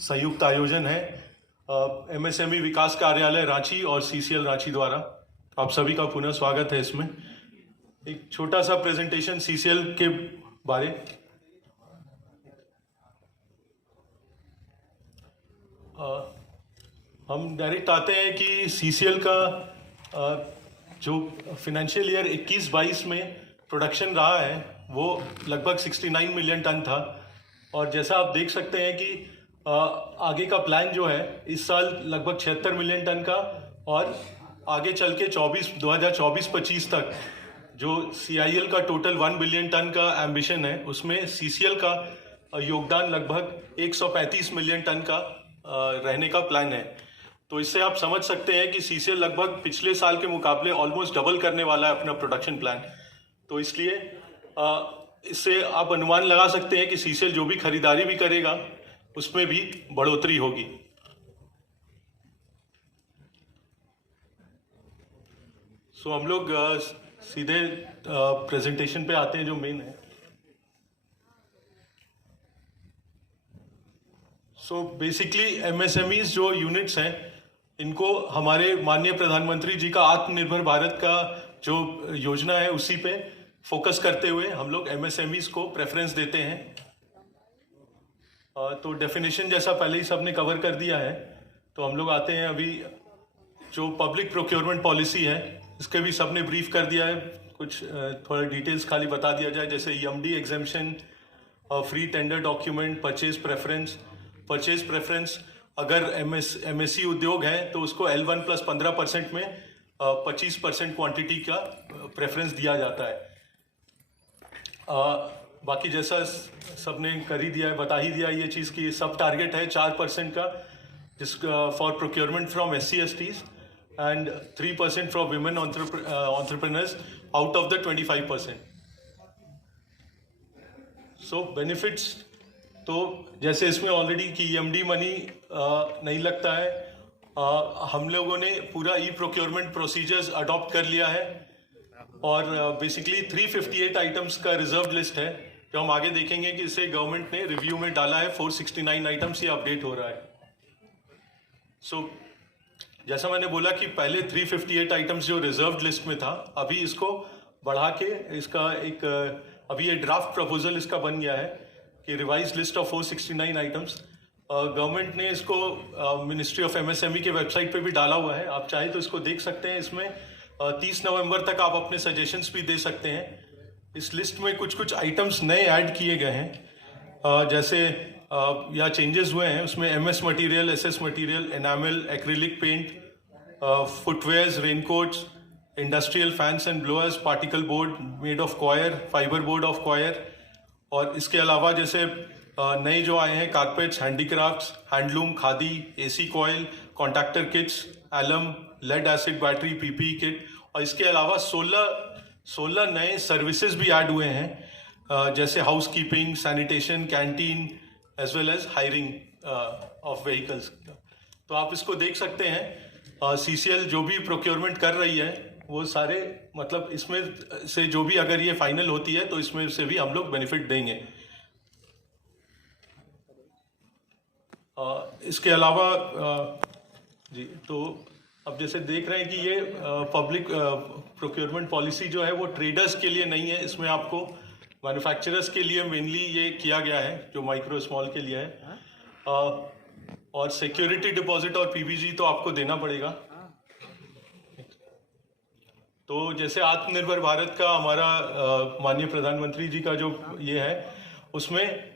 संयुक्त आयोजन है एमएसएमई विकास कार्यालय रांची और सीसीएल रांची द्वारा। आप सभी का पुनः स्वागत है। इसमें एक छोटा सा प्रेजेंटेशन सीसीएल के बारे। हम डायरेक्ट आते हैं कि सीसीएल का जो फाइनेंशियल ईयर 21-22 में प्रोडक्शन रहा है वो लगभग 69 मिलियन टन था। और जैसा आप देख सकते हैं कि आगे का प्लान जो है इस साल लगभग 76 मिलियन टन का, और आगे चल के 2024-25 तक जो सीआईएल का टोटल 1 बिलियन टन का एम्बिशन है उसमें सीसीएल का योगदान लगभग 135 मिलियन टन का रहने का प्लान है। तो इससे आप समझ सकते हैं कि सीसीएल लगभग पिछले साल के मुकाबले ऑलमोस्ट डबल करने वाला है अपना प्रोडक्शन प्लान। तो इसलिए इससे आप अनुमान लगा सकते हैं कि सीसीएल जो भी खरीदारी भी करेगा उसमें भी बढ़ोतरी होगी। सो हम लोग सीधे प्रेजेंटेशन पे आते हैं जो मेन है। सो बेसिकली एमएसएमईज जो यूनिट्स हैं इनको हमारे माननीय प्रधानमंत्री जी का आत्मनिर्भर भारत का जो योजना है उसी पे फोकस करते हुए हम लोग एमएसएमईज को प्रेफरेंस देते हैं। तो डेफिनेशन जैसा पहले ही सबने कवर कर दिया है। तो हम लोग आते हैं अभी जो पब्लिक प्रोक्योरमेंट पॉलिसी है इसके भी सबने ब्रीफ कर दिया है। कुछ थोड़ा डिटेल्स खाली बता दिया जाए, जैसे EMD exemption, free tender document, purchase preference. अगर एमएससी उद्योग है तो उसको L1 + 15% में 25% क्वांटिटी का प्रेफरेंस दिया जाता है। बाकी जैसा सबने कर ही दिया है, बता ही दिया ये चीज़ की सब टारगेट है 4% का जिसका for procurement from SC/STs and 3% for women entrepreneurs out of the 25%। So benefits तो जैसे इसमें ऑलरेडी कि ईएमडी मनी नहीं लगता है। हम लोगों ने पूरा ई प्रोक्योरमेंट प्रोसीजर्स अडॉप्ट कर लिया है और बेसिकली 358 आइटम्स का रिजर्व लिस्ट है जो हम आगे देखेंगे कि इसे गवर्नमेंट ने रिव्यू में डाला है। 469 आइटम्स ये अपडेट हो रहा है। सो जैसा मैंने बोला कि पहले 358 आइटम्स जो रिजर्व लिस्ट में था, अभी इसको बढ़ा के इसका एक अभी ये ड्राफ्ट प्रपोजल इसका बन गया है कि revise list of 469 items. Government ने इसको मिनिस्ट्री ऑफ एमएसएमई के वेबसाइट पे भी डाला हुआ है, आप चाहे तो इसको देख सकते हैं। इसमें 30 नवंबर तक आप अपने सजेशंस भी दे सकते हैं। इस लिस्ट में कुछ कुछ आइटम्स नए ऐड किए गए हैं, जैसे या चेंजेस हुए हैं उसमें MS material, SS material, enamel, acrylic paint, footwears, raincoats, industrial fans and blowers, particle board made of coir, fibre board of coir. और इसके अलावा जैसे नए जो आए हैं carpets, handicrafts, handloom, khadi, AC coil, contactor kits, alum, lead acid battery, PPE kit. और इसके अलावा 16 नए सर्विसेज भी ऐड हुए हैं, जैसे house keeping, sanitation, canteen as well as hiring of vehicles. तो आप इसको देख सकते हैं। सीसीएल जो भी प्रोक्योरमेंट कर रही है वो सारे मतलब इसमें से जो भी अगर ये फाइनल होती है तो इसमें से भी हम लोग बेनिफिट देंगे। इसके अलावा जी तो अब जैसे देख रहे हैं कि ये पब्लिक प्रोक्योरमेंट पॉलिसी जो है वो ट्रेडर्स के लिए नहीं है, इसमें आपको मैन्युफैक्चरर्स के लिए मेनली ये किया गया है जो माइक्रो स्मॉल के लिए है। और सिक्योरिटी डिपॉजिट और PBG तो आपको देना पड़ेगा। तो जैसे आत्मनिर्भर भारत का हमारा माननीय प्रधानमंत्री जी का जो ये है उसमें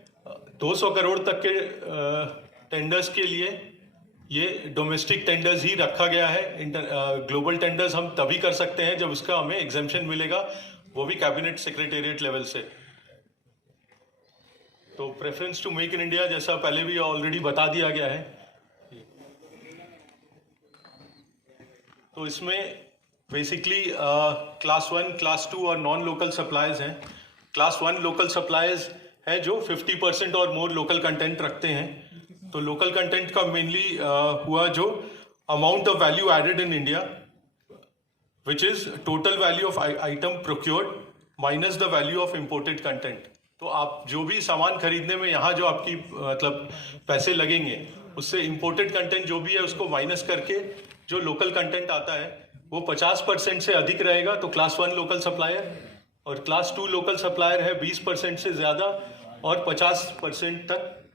200 करोड़ तक के टेंडर्स के लिए ये डोमेस्टिक टेंडर्स ही रखा गया है। ग्लोबल टेंडर्स हम तभी कर सकते हैं जब उसका हमें एग्जेम्पशन मिलेगा, वो भी कैबिनेट सेक्रेटेरिएट लेवल से। तो preference to make in India जैसा पहले भी ऑलरेडी बता दिया गया है। तो इसमें बेसिकली क्लास 1, क्लास 2 और नॉन लोकल सप्लायर्स हैं। क्लास 1 लोकल सप्लायर्स हैं जो 50% और मोर लोकल कंटेंट रखते हैं। तो लोकल कंटेंट का मेनली हुआ जो amount of value added in India which is total value of item procured minus the value of imported content. तो आप जो भी सामान खरीदने में यहाँ जो आपकी मतलब पैसे लगेंगे, उससे इम्पोर्टेड कंटेंट जो भी है उसको माइनस करके जो लोकल कंटेंट आता है वो 50% से अधिक रहेगा तो क्लास 1 लोकल सप्लायर, और क्लास 2 लोकल सप्लायर है 20% से ज़्यादा और 50% तक